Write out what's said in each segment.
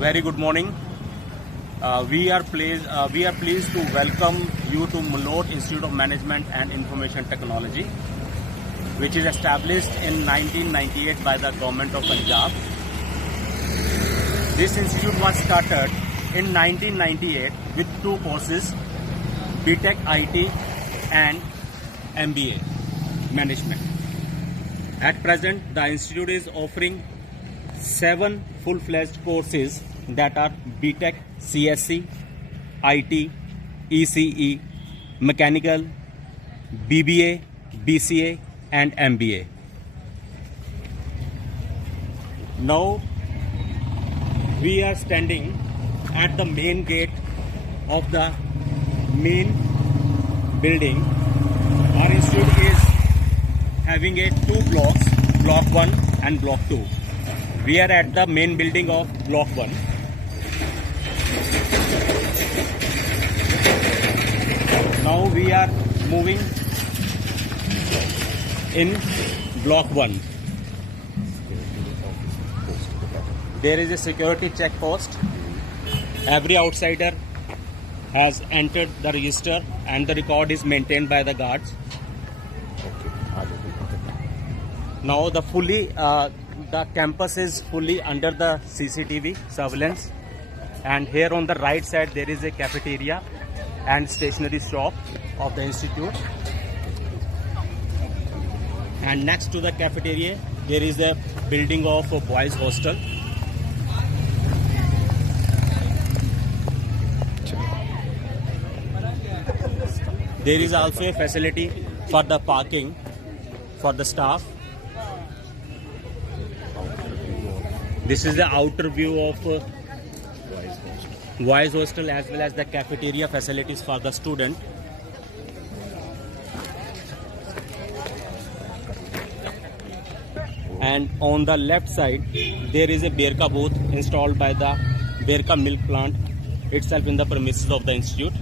Very good morning. We are pleased to welcome you to Malot Institute of Management and Information Technology, which is established in 1998 by the Government of Punjab. This institute was started in 1998 with two courses, BTech IT and MBA Management. At present, the institute is offering 7 full-fledged courses that are BTech, CSC, IT, ECE, Mechanical, BBA, BCA and MBA. Now we are standing at the main gate of the main building. Our institute is having two blocks, Block 1 and Block 2. We are at the main building of Block 1. Now we are moving in Block 1. There is a security check post. Every outsider has entered the register and the record is maintained by the guards. Now the campus is fully under the CCTV surveillance, and here on the right side there is a cafeteria and stationery shop of the institute, and next to the cafeteria there is a building of a boys hostel. There is also a facility for the parking for the staff. This is the outer view of boys hostel as well as the cafeteria facilities for the student. And on the left side there is a Berka booth installed by the Berka milk plant itself in the premises of the institute.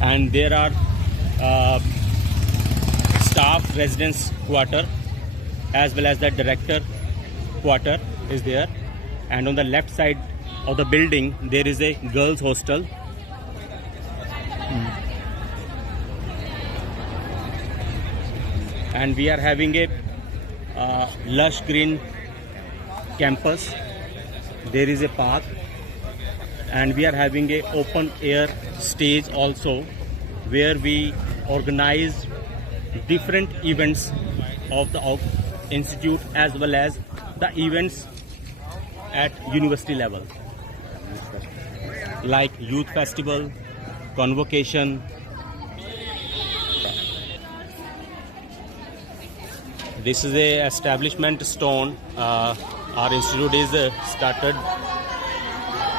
And there are staff residence quarter as well as the director quarter is there. And on the left side of the building there is a girls hostel. And we are having a lush green campus. There is a park, and we are having a open air stage also, where we organize different events of the institute as well as the events at university level, like youth festival, convocation. This is a establishment stone. Our institute is started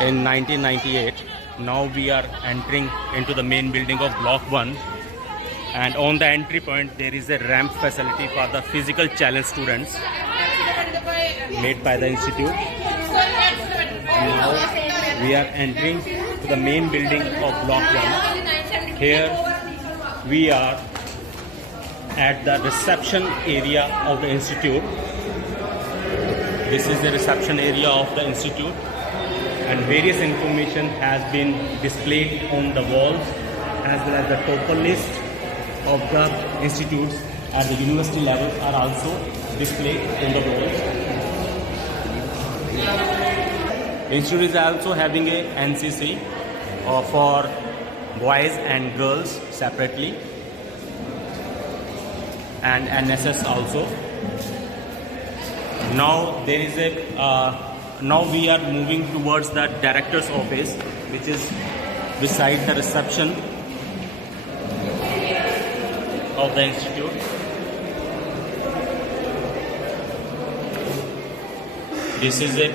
in 1998. Now we are entering into the main building of Block 1, and on the entry point there is a ramp facility for the physical challenge students made by the institute. Now we are entering to the main building of Block 1. Here we are at the reception area of the institute. This is the reception area of the institute, and various information has been displayed on the walls as well as the total list of the institutes at the university level are also displayed on the walls. The institute is also having a NCC for boys and girls separately, and NSS also. Now there is now we are moving towards the director's office, which is beside the reception of the institute. This is a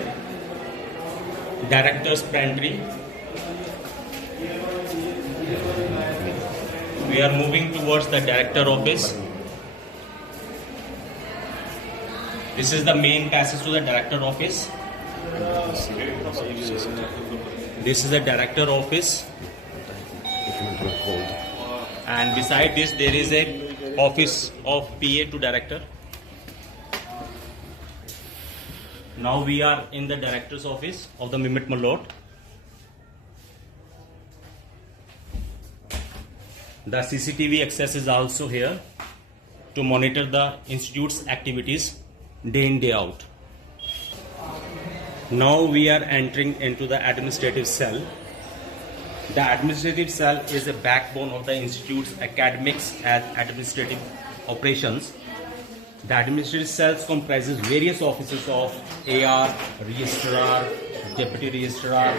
director's pantry. We are moving towards the director office. This is the main passage to the director office. This is the director office, and beside this there is a office of PA to director. Now we are in the director's office of the Mehmet Malot. The CCTV access is also here to monitor the institute's activities day in, day out. Now we are entering into the administrative cell. The administrative cell is the backbone of the institute's academics and administrative operations. The administrative cell comprises various offices of AR, Registrar, Deputy Registrar,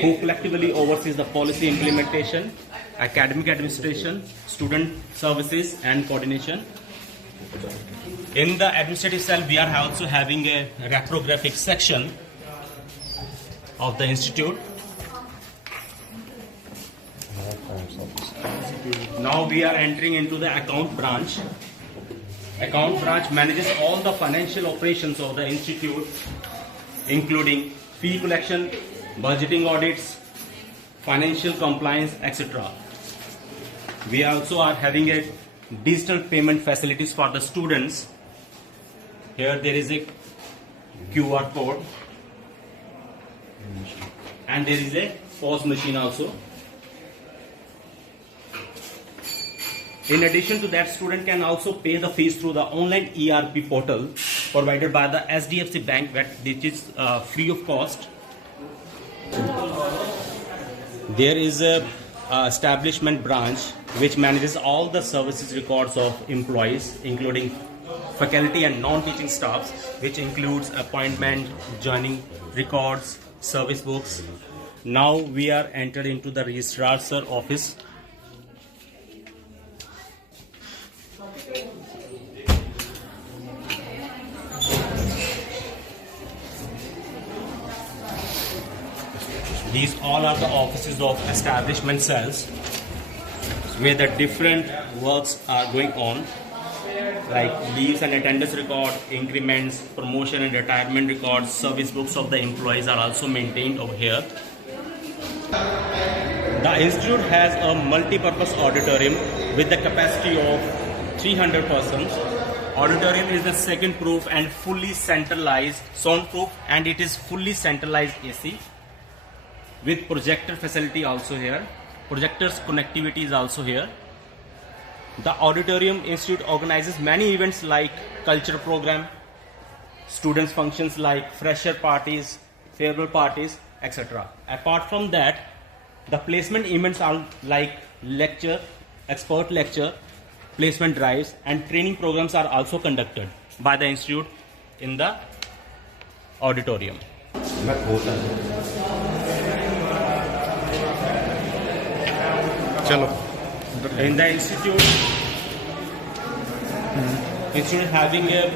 who collectively oversees the policy implementation, academic administration, student services and coordination. In the administrative cell, we are also having a reprographic section of the institute. Now we are entering into the account branch. Account branch manages all the financial operations of the institute, including fee collection, budgeting audits, financial compliance, etc. We also are having a digital payment facilities for the students. Here there is a QR code and there is a POS machine also. In addition to that, student can also pay the fees through the online ERP portal provided by the SDFC Bank, which is free of cost. There is a establishment branch which manages all the services records of employees, including faculty and non-teaching staffs, which includes appointment, joining records, service books. Now we are entered into the registrar's office. These all are the offices of establishment cells where the different works are going on, like leaves and attendance record, increments, promotion and retirement records, service books of the employees are also maintained over here. The institute has a multi-purpose auditorium with the capacity of 300 persons. Auditorium is the second proof and fully centralized, soundproof, and it is fully centralized AC with projector facility also here. Projectors connectivity is also here. The Auditorium Institute organizes many events like culture program, students functions like fresher parties, farewell parties, etc. Apart from that, the placement events are like lecture, expert lecture, placement drives, and training programs are also conducted by the institute in the auditorium. In the institute, institute having a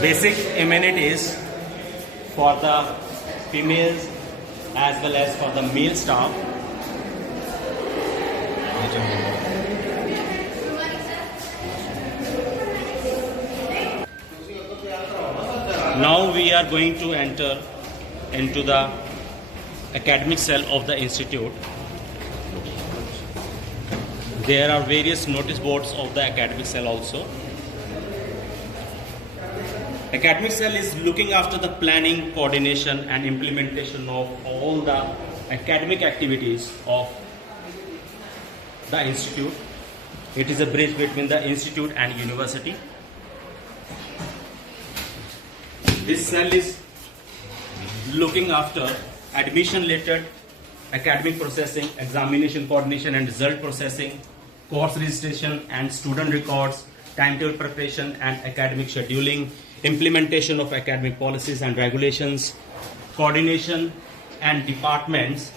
basic amenities for the females as well as for the male staff. Now we are going to enter into the academic cell of the institute. There are various notice boards of the academic cell also. Academic cell is looking after the planning, coordination and implementation of all the academic activities of the institute. It is a bridge between the institute and university. This cell is looking after admission related academic processing, examination coordination and result processing, course registration and student records, timetable preparation and academic scheduling, implementation of academic policies and regulations, coordination and departments,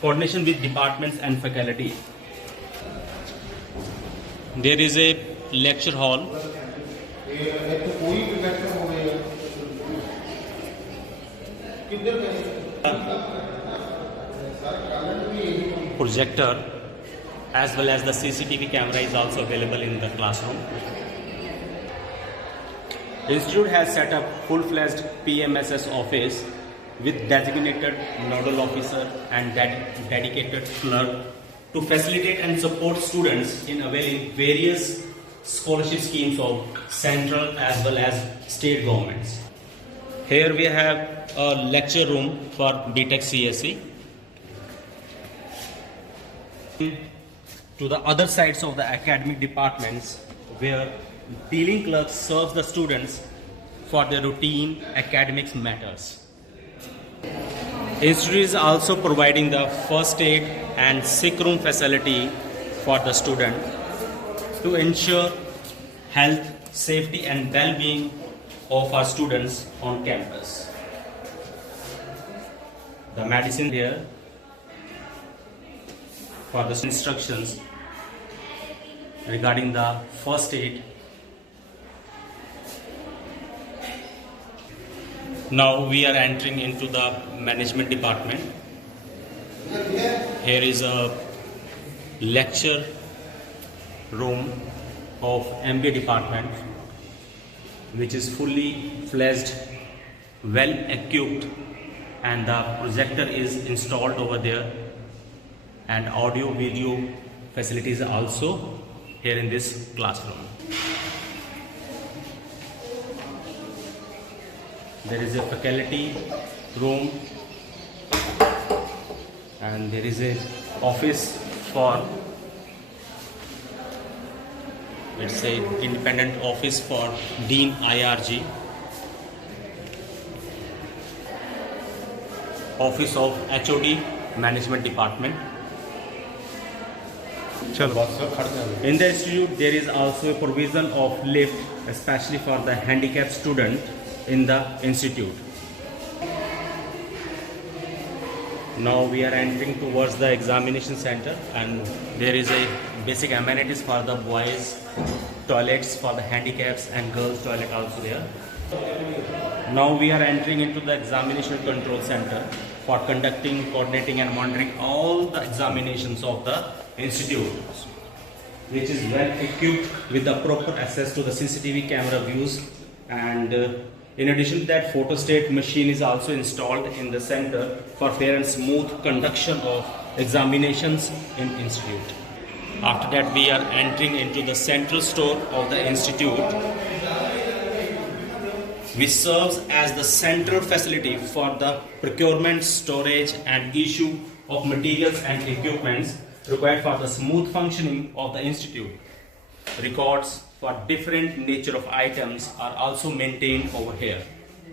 coordination with departments and faculty. There is a lecture hall. Projector as well as the CCTV camera is also available in the classroom. The institute has set up full-fledged PMSS office with designated nodal officer and dedicated clerk to facilitate and support students in availing various scholarship schemes of central as well as state governments. Here we have a lecture room for BTech CSE. To the other sides of the academic departments, where dealing clerks serves the students for their routine academics matters. Institute is also providing the first aid and sick room facility for the student to ensure health, safety and well-being of our students on campus. The medicine here for the instructions regarding the first aid. Now we are entering into the management department. Here is a lecture room of MBA department, which is fully fledged, well equipped, and the projector is installed over there, and audio video facilities are also here in this classroom. There is a faculty room, and there is a office for, let's say, independent office for Dean IRG, office of HOD Management Department. In the institute, there is also a provision of lift, especially for the handicapped student in the institute. Now we are entering towards the examination center, and there is a basic amenities for the boys toilets for the handicaps and girls toilet also there. Now we are entering into the examination control center for conducting, coordinating and monitoring all the examinations of the institute, which is well equipped with the proper access to the CCTV camera views, and in addition to that, photostat machine is also installed in the center for fair and smooth conduction of examinations in institute. After that, we are entering into the central store of the institute, which serves as the central facility for the procurement, storage and issue of materials and equipments required for the smooth functioning of the institute. Records for different nature of items are also maintained over here.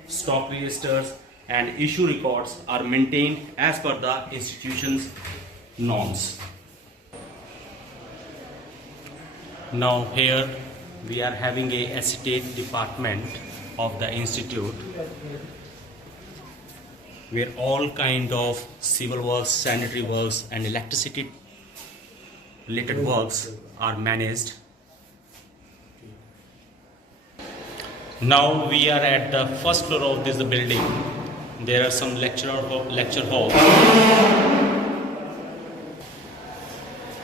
Stock registers and issue records are maintained as per the institution's norms. Now here we are having a estate department of the institute, where all kind of civil works, sanitary works and electricity related works are managed. Now we are at the first floor of this building. There are some lecture halls.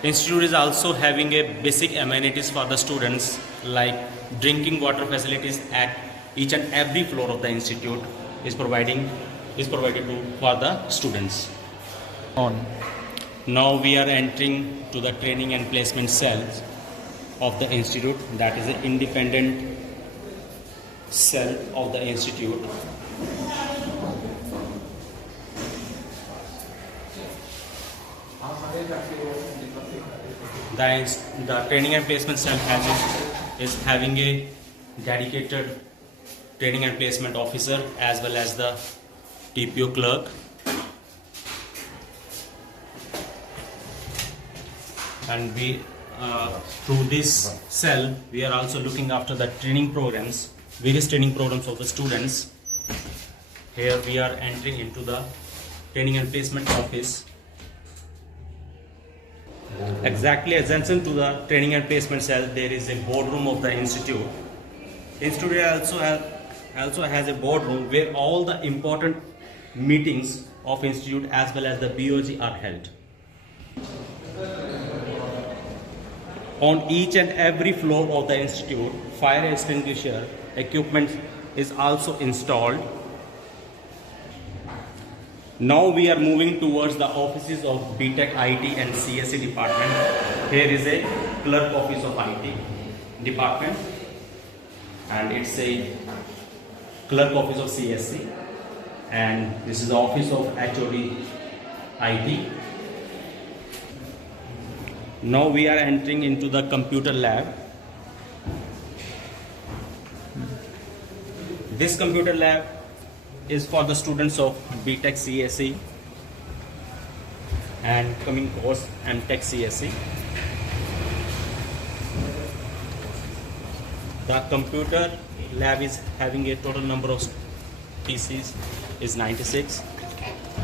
Institute is also having a basic amenities for the students, like drinking water facilities at each and every floor of the institute is provided for the students. Now we are entering to the training and placement cells of the institute, that is an independent cell of the institute. The training and placement cell is having a dedicated training and placement officer as well as the TPO clerk. And we through this cell we are also looking after the training programs, various training programs of the students. Here we are entering into the training and placement office. Exactly adjacent to the training and placement cell, there is a boardroom of the institute. Institute also has a boardroom where all the important meetings of institute as well as the BOG are held. On each and every floor of the institute, fire extinguisher equipment is also installed. Now we are moving towards the offices of BTech IT and CSE department. Here is a clerk office of IT. department, and it's a clerk office of CSC, and this is the office of HOD IT. Now we are entering into the computer lab. This computer lab is for the students of BTech CSE and coming course MTech CSE. The computer lab is having a total number of PCs is 96.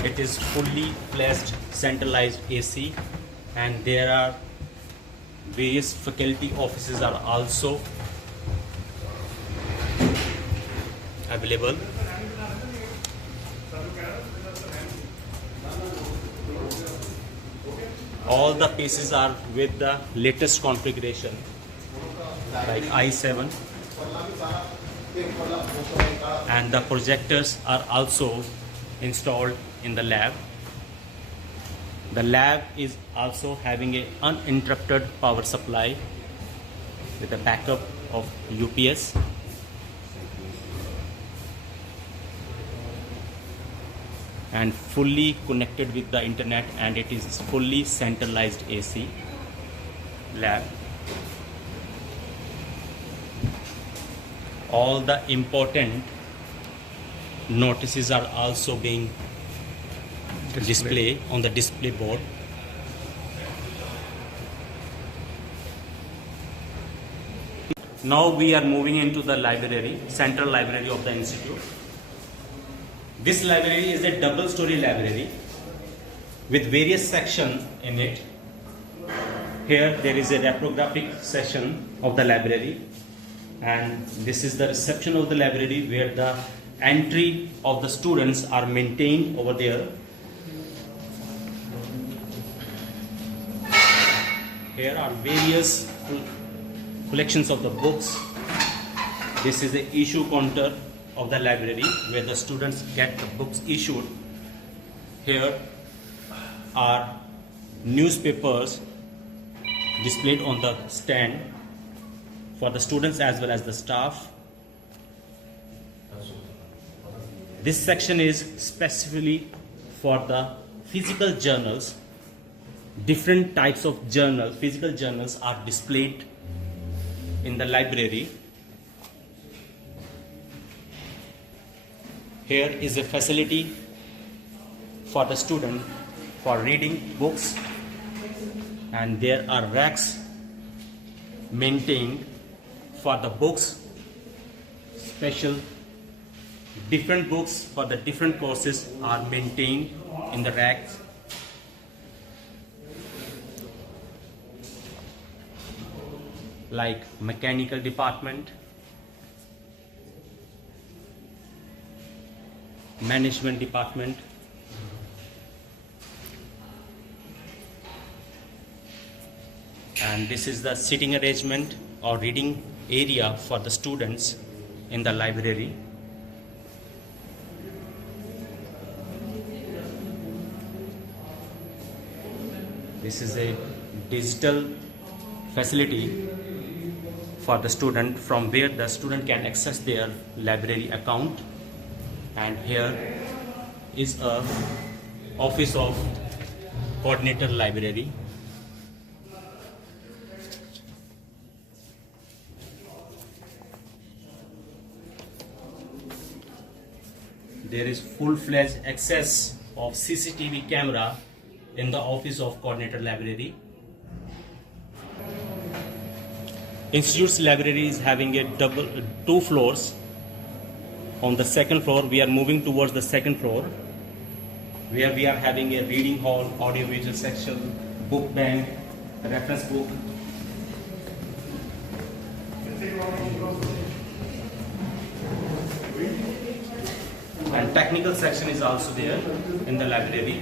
It is fully fledged centralized AC, and there are various faculty offices are also available. All the PCs are with the latest configuration like i7, and the projectors are also installed in the lab. The lab is also having an uninterrupted power supply with a backup of UPS. And fully connected with the internet, and it is fully centralized AC lab. All the important notices are also being displayed on the display board. Now we are moving into the library, central library of the institute. This library is a double-story library with various sections in it. Here there is a reprographic section of the library, and this is the reception of the library where the entry of the students are maintained over there. Here are various collections of the books. This is the issue counter of the library where the students get the books issued. Here are newspapers displayed on the stand for the students as well as the staff. This section is specifically for the physical journals. Different types of journals, physical journals are displayed in the library. Here is a facility for the student for reading books, and there are racks maintained for the books, special different books for the different courses are maintained in the racks. Like mechanical department, management department, and this is the sitting arrangement or reading area for the students in the library. This is a digital facility for the student from where the student can access their library account. And here is a office of coordinator library. There is full-fledged access of CCTV camera in the office of coordinator library. Institute's library is having a two floors. On the second floor, we are moving towards the second floor, where we are having a reading hall, audio-visual section, book bank, reference book. And technical section is also there in the library.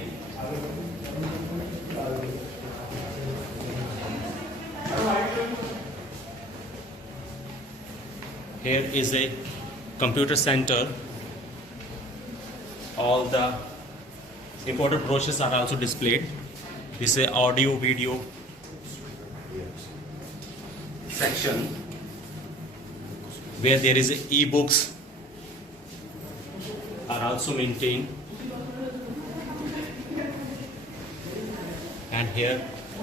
Here is a computer center. All the important brochures are also displayed. This is an audio video section where there is e-books are also maintained, and here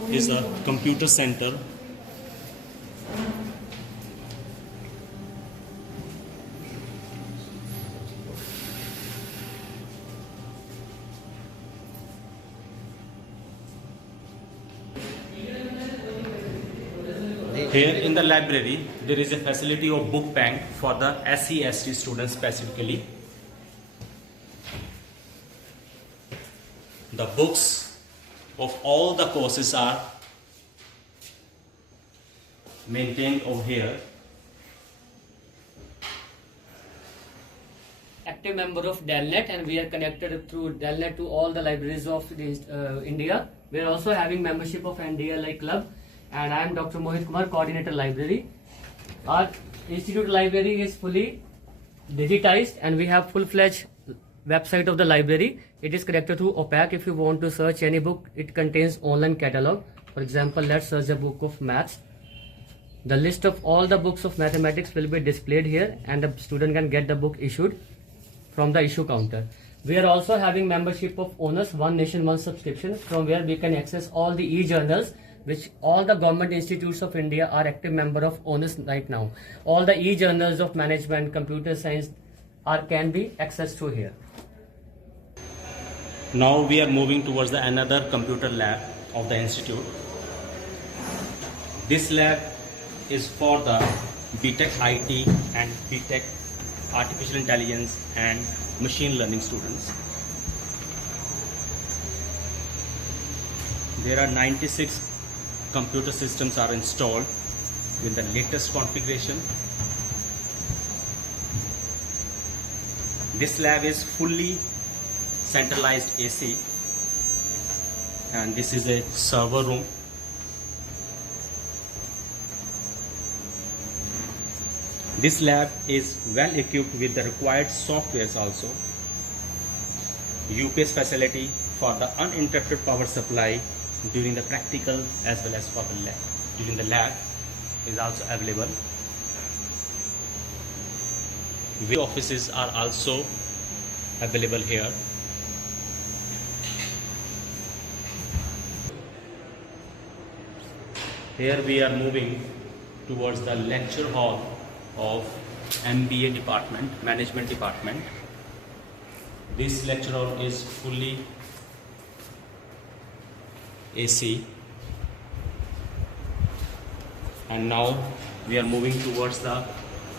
is a computer center. Here in the library, there is a facility of book bank for the SC/ST students specifically. The books of all the courses are maintained over here. Active member of Delnet, and we are connected through Delnet to all the libraries of India. We are also having membership of NDLI Club, and I am Dr. Mohit Kumar, coordinator library. Our institute library is fully digitized, and we have full-fledged website of the library. It is connected through OPAC. If you want to search any book, it contains online catalog. For example, let's search a book of maths. The list of all the books of mathematics will be displayed here, and the student can get the book issued from the issue counter. We are also having membership of ONUS, One Nation One subscription, from where we can access all the e-journals which all the government institutes of India are active member of ONUS right now. All the e-journals of management, computer science can be accessed through here. Now we are moving towards another computer lab of the institute. This lab is for the BTech IT and BTech Artificial Intelligence and Machine Learning students. There are 96 computer systems are installed with the latest configuration. This lab is fully centralized AC, and this is a server room. This lab is well equipped with the required softwares also. UPS facility for the uninterrupted power supply during the practical as well as for the lab. During the lab is also available. The offices are also available here. Here we are moving towards the lecture hall of MBA department, management department. This lecture hall is fully AC, and now we are moving towards the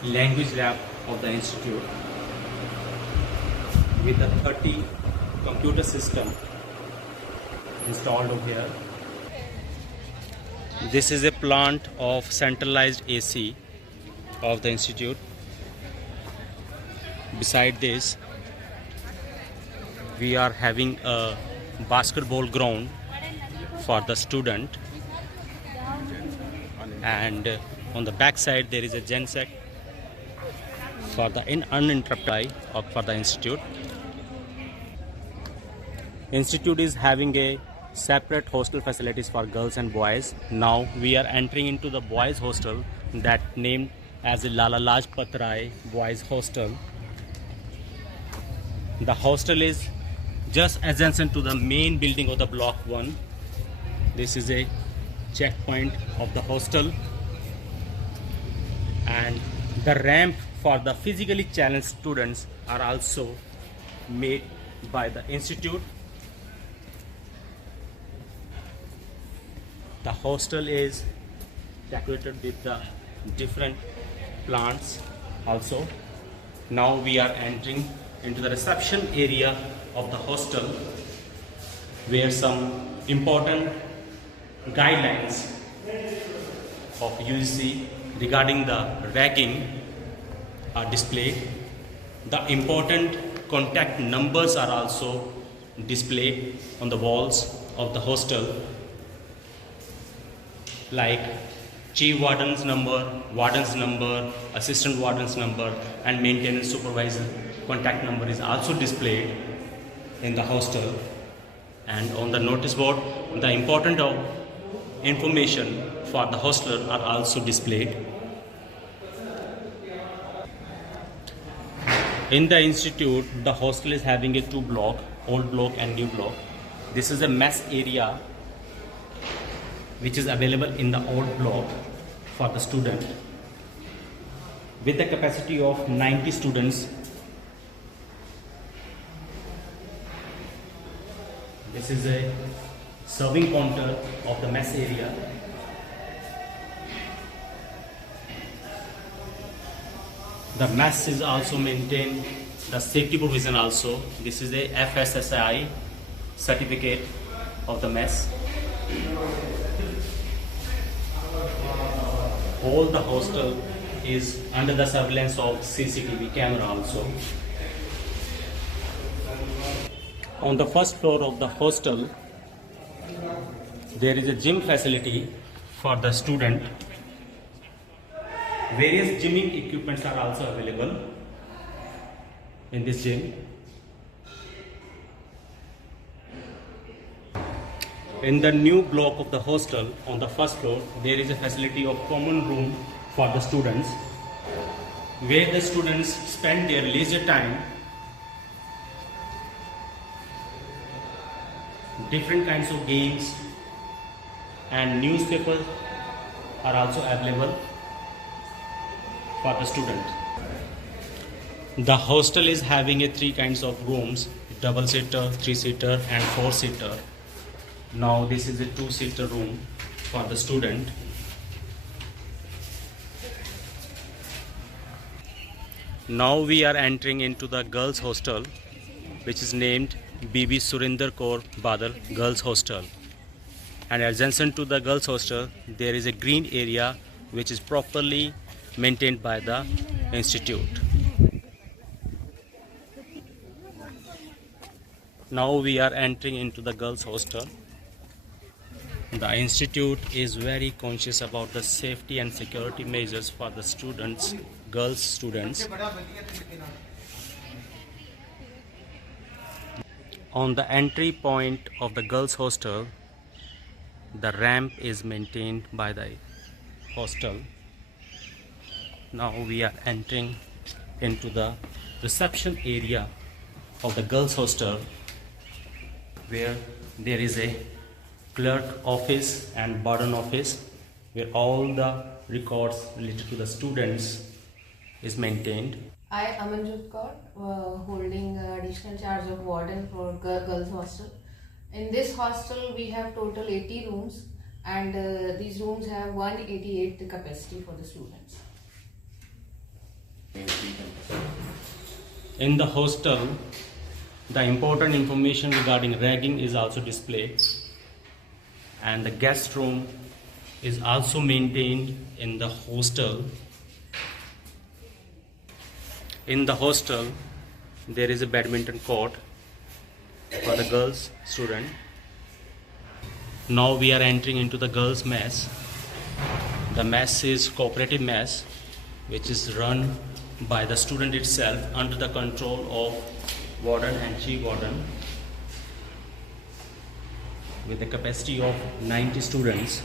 language lab of the institute with the 30 computer system installed over here. This is a plant of centralized AC of the institute. Beside this, we are having a basketball ground for the student, and on the back side there is a genset for the uninterrupted for the institute. Institute is having a separate hostel facilities for girls and boys. Now we are entering into the boys hostel that named as the Lala Lajpat Rai Boys Hostel. The hostel is just adjacent to the main building of the block 1. This is a checkpoint of the hostel, and the ramp for the physically challenged students are also made by the institute. The hostel is decorated with the different plants also. Now we are entering into the reception area of the hostel, where some important guidelines of UGC regarding the ragging are displayed. The important contact numbers are also displayed on the walls of the hostel, like chief warden's number, assistant warden's number, and maintenance supervisor contact number is also displayed in the hostel. And on the notice board, the important information for the hostler are also displayed. In the institute, the hostel is having a two block, old block and new block. This is a mess area which is available in the old block for the student with a capacity of 90 students. This is a serving counter of the mess area. The mess is also maintained, the safety provision also. This is a FSSAI certificate of the mess. All the hostel is under the surveillance of CCTV camera also. On the first floor of the hostel, there is a gym facility for the student. Various gymming equipments are also available in this gym. In the new block of the hostel, on the first floor, there is a facility of common room for the students, where the students spend their leisure time. Different kinds of games and newspapers are also available for the student. The hostel is having a three kinds of rooms: double-seater, three-seater and four-seater. Now this is a two-seater room for the student. Now we are entering into the girls hostel, which is named Bibi Surinder Kaur Badal Girls Hostel. And adjacent to the girls hostel, there is a green area which is properly maintained by the institute. Now we are entering into the girls hostel. The institute is very conscious about the safety and security measures for the students, girls students. On the entry point of the girls hostel, the ramp is maintained by the hostel. Now we are entering into the reception area of the girls hostel, where there is a clerk office and warden office, where all the records related to the students is maintained. I, Amanjot Kaur, holding additional charge of warden for girls hostel. In this hostel, we have total 80 rooms, and these rooms have 188 capacity for the students. In the hostel, the important information regarding ragging is also displayed, and the guest room is also maintained in the hostel. In the hostel, there is a badminton court for the girls student. Now we are entering into the girls mess. The mess is cooperative mess, which is run by the student itself under the control of warden and chief warden, with a capacity of 90 students.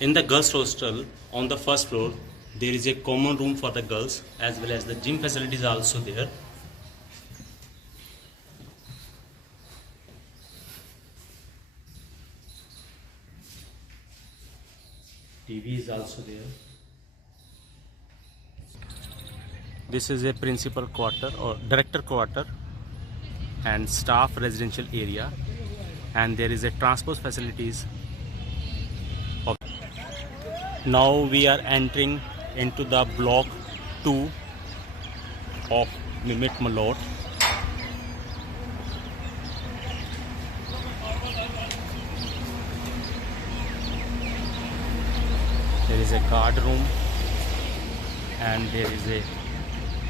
In the girls hostel, on the first floor, there is a common room for the girls, as well as the gym facilities are also there. TV is also there. This is a principal quarter or director quarter and staff residential area, and there is a transport facilities. Now we are entering into the block 2 of Mimit Malot. There is a guard room and there is a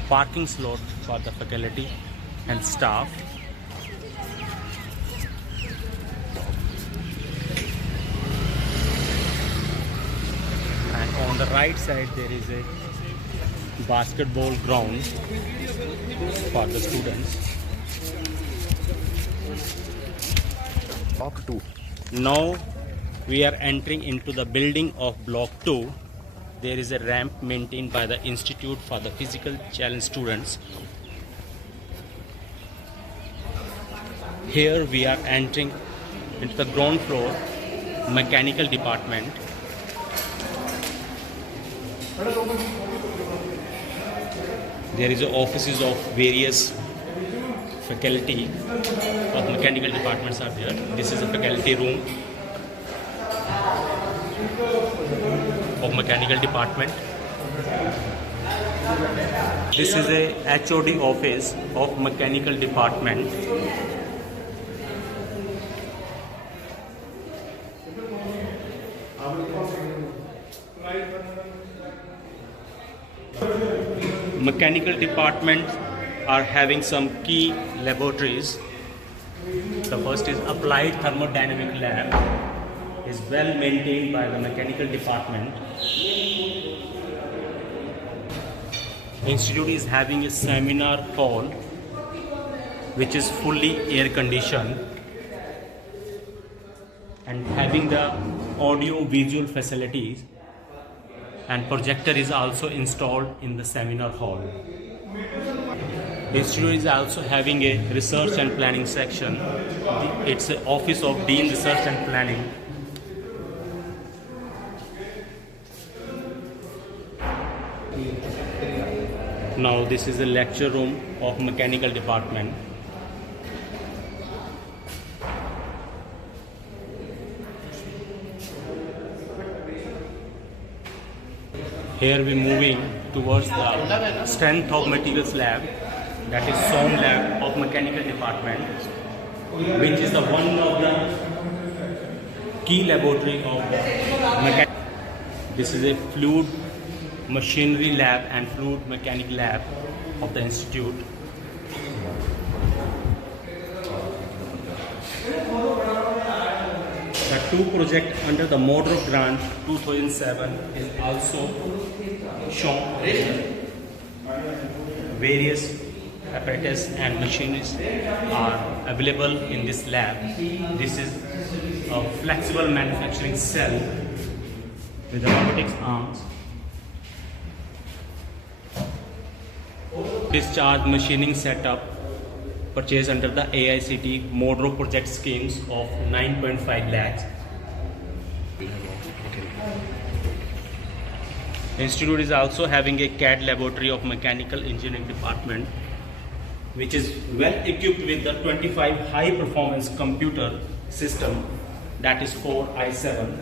parking slot for the faculty and staff. On the right side there is a basketball ground for the students. Block 2. Now we are entering into the building of Block 2. There is a ramp maintained by the Institute for the Physical Challenge students. Here we are entering into the ground floor mechanical department. There is offices of various faculty of mechanical departments are there. This is a faculty room of mechanical department. This is a HOD office of mechanical department. Mechanical departments are having some key laboratories. The first is Applied Thermodynamic Lab. Is well maintained by the mechanical department. Institute is having a seminar hall which is fully air conditioned and having the audio visual facilities, and projector is also installed in the seminar hall. Institute is also having a research and planning section. It's an office of Dean Research and Planning. Now this is the lecture room of mechanical department. Here we moving towards the strength of materials lab, that is SOM lab of mechanical department, which is the one of the key laboratory of mechanical. This is a fluid machinery lab and fluid mechanic lab of the institute. The two projects under the Modro Grant 2007 is also shown. Various apparatus and machines are available in this lab. This is a flexible manufacturing cell with robotics arms. Discharge machining setup purchased under the AICT Modro project schemes of 9.5 lakhs. Institute is also having a CAD laboratory of mechanical engineering department, which is well equipped with the 25 high performance computer system, that is 4i7.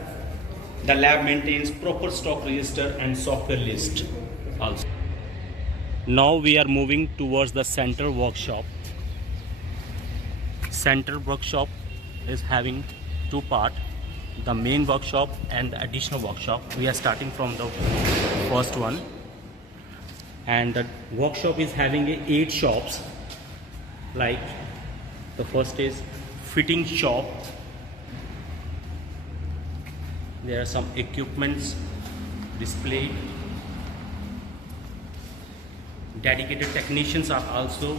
The lab maintains proper stock register and software list also. Now we are moving towards the center workshop. Center workshop is having two parts, the main workshop and the additional workshop. We are starting from the first one, and the workshop is having 8 shops. Like the first is fitting shop. There are some equipments displayed. Dedicated technicians are also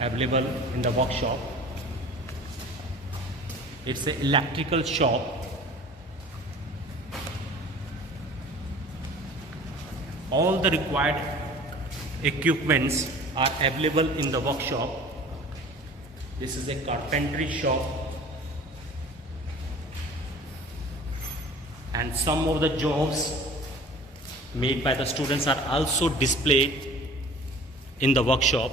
available in the workshop. It's an electrical shop. All the required equipments are available in the workshop. This is a carpentry shop, and some of the jobs made by the students are also displayed in the workshop,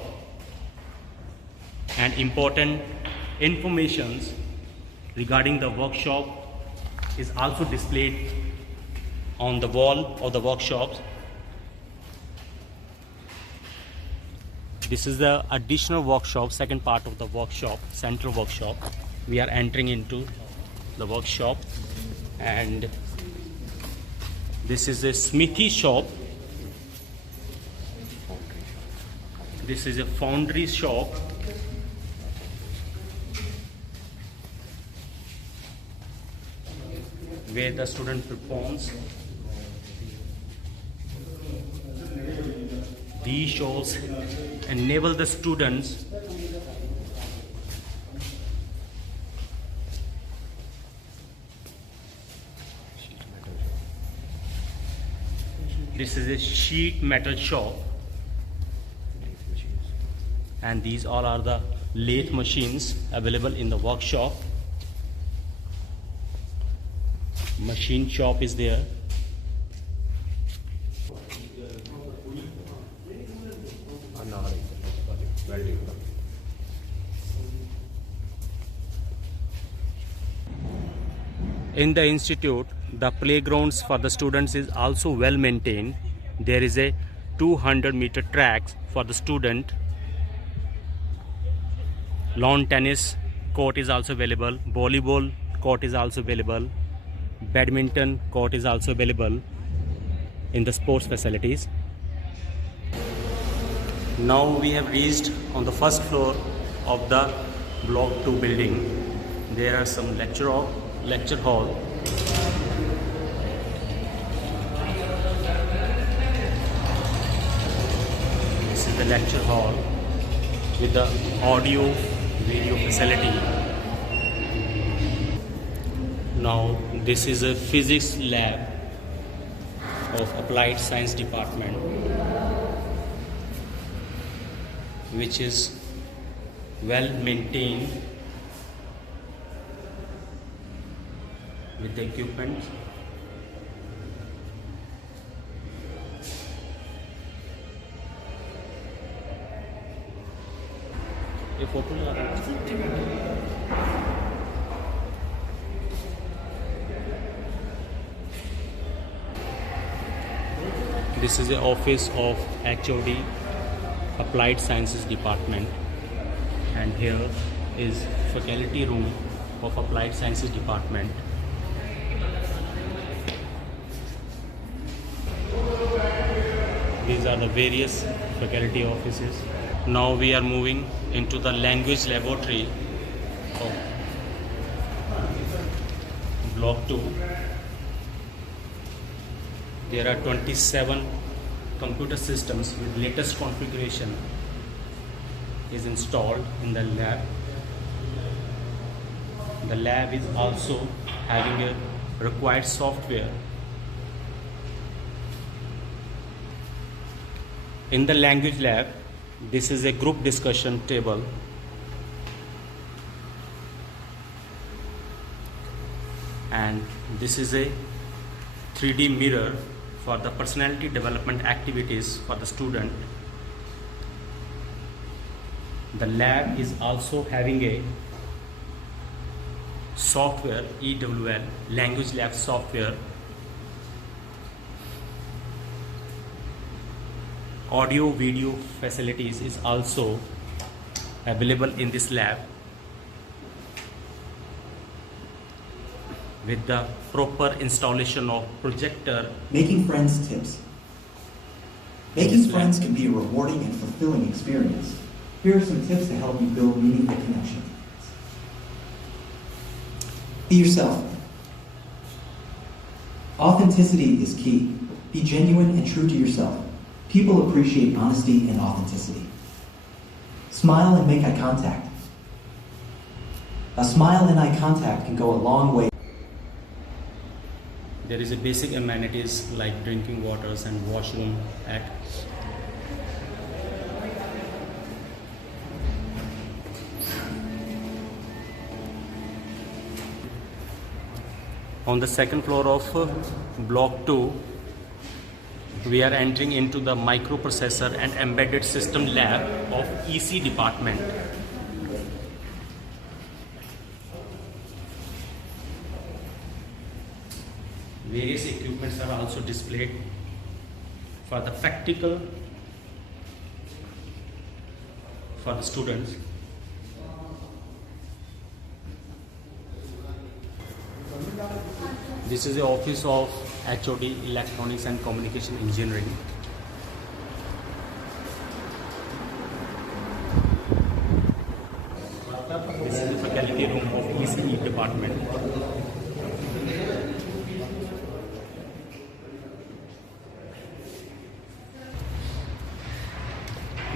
and important informations regarding the workshop is also displayed on the wall of the workshops. This is the additional workshop, second part of the workshop, central workshop. We are entering into the workshop, and this is a smithy shop. This is a foundry shop. Where the student performs. These shows enable the students this is a sheet metal shop, and these all are the lathe machines available in the workshop. Machine shop is there. In the institute, the playgrounds for the students is also well maintained. There is a 200-meter track for the student. Lawn tennis court is also available. Volleyball court is also available. Badminton court is also available in the sports facilities. Now we have reached on the first floor of the Block 2 building. There are some lecture hall. This is the lecture hall with the audio video facility. Now this is a physics lab of Applied Science Department, which is well maintained with the equipment. ये photo लगा रहा This is the office of HOD, Applied Sciences Department, and here is faculty room of Applied Sciences Department. These are the various faculty offices. Now we are moving into the language laboratory of Block 2. There are 27 computer systems with latest configuration is installed in the lab. The lab is also having a required software. In the language lab, this is a group discussion table. And this is a 3D mirror for the personality development activities for the student. The lab is also having a software, EWL, language lab software. Audio video facilities is also available in this lab with the proper installation of projector. Making friends tips. Making friends can be a rewarding and fulfilling experience. Here are some tips to help you build meaningful connections. Be yourself. Authenticity is key. Be genuine and true to yourself. People appreciate honesty and authenticity. Smile and make eye contact. A smile and eye contact can go a long way. There is a basic amenities like drinking waters and washroom at on the second floor of Block 2. We are entering into the microprocessor and embedded system lab of EC department. Various equipments are also displayed for the practical for the students. This is the office of HOD Electronics and Communication Engineering. This is the faculty room of ECE department.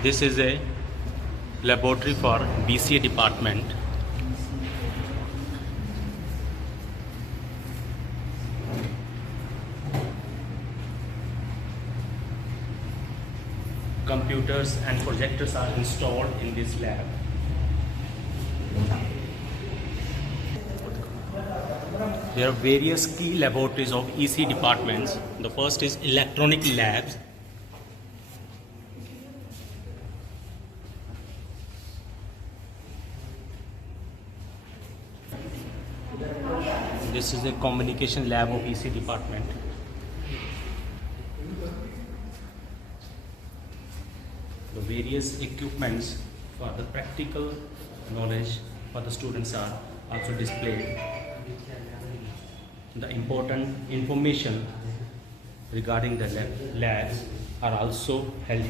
This is a laboratory for BCA department. computers and projectors are installed in this lab. There are various key laboratories of EC departments. The first is electronic labs. This is a communication lab of EC department. The various equipments for the practical knowledge for the students are also displayed. The important information regarding the labs are also held.